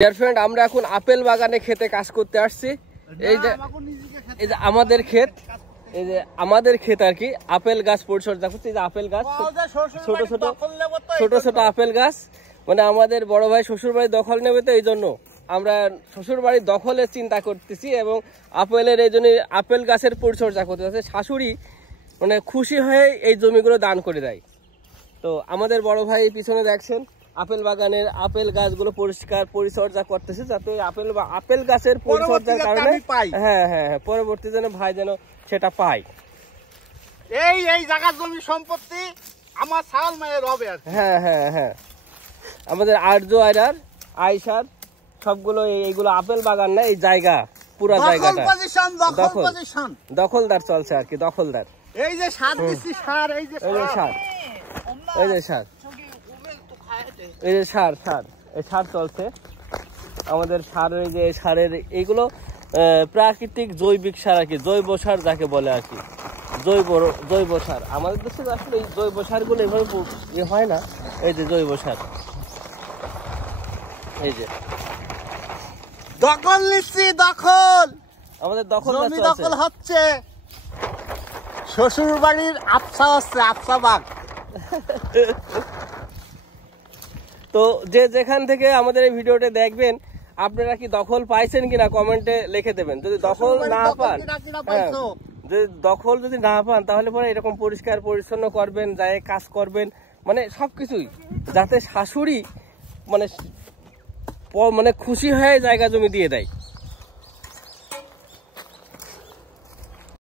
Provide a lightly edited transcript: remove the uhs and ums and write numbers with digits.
Dear friend, আমরা এখন apple বাগানে খেতে কাজ করতে আসছি। এই যে আমাদের ক্ষেত, এই যে আমাদের ক্ষেত আর কি, আপেল গাছ পরিচর্যা করছে। এই যে আপেল গাছ, ছোট ছোট ছোট ছোট আপেল গাছ, মানে আমাদের বড় ভাই শ্বশুর বাড়ি দখল নেবে, তো এই জন্য আমরা শ্বশুর বাড়ির দখলের চিন্তা করতেছি এবং আপেলের এই জন্য আপেল গাছের পরিচর্যা করতে আছে। শাশুড়ি মানে খুশি হয়ে এই জমিগুলো দান করে দেয়। তো আমাদের বড় ভাই পিছনে দেখছেন আপেল বাগানের আপেল গাছগুলো পরিষ্কার পরিচর্যা করতেছে, যাতে আপেল গাছের পরিচর্যার কারণে হ্যাঁ হ্যাঁ হ্যাঁ পরবর্তী যেন ভাই যেন সেটা পায়। এই জায়গা জমি সম্পত্তি আমার সাল মায়ের হবে আর হ্যাঁ হ্যাঁ হ্যাঁ আমাদের আর্য আয়রার আয়সার সবগুলো এইগুলো আপেল বাগান না, এই জায়গা পুরো জায়গাটা দখলদার চলছে আর কি, দখলদার। এই যে সার দিচ্ছি, সার এই যে সার, এই যে সার, এই যে সার সার এই সার চলছে আমাদের। সারের যে সারের এইগুলো প্রাকৃতিক জৈবিক সার আর কি, জৈব সার যাকে বলে আর কি, জৈব সার। আমাদের দেশে আসলে এই জৈব সারগুলো এভাবে হয় না। এই যে জৈব সার, এই যে দখল নিচ্ছি, দখল আমাদের দখল হচ্ছে। শ্বশুর বাড়ির আফসা হচ্ছে, আফসা বাগ। তো যে যেখান থেকে আমাদের এই ভিডিওটা দেখবেন, আপনারা কি দখল পাইছেন কিনা কমেন্টে লিখে দেবেন। যদি দখল না পান, যদি দখল যদি না পান, তাহলে পরে এরকম পরিষ্কার পরিচ্ছন্ন করবেন, যায় কাজ করবেন, মানে সবকিছুই যাতে শাশুড়ি মানে খুশি হয়ে জায়গা জমি দিয়ে দেয়।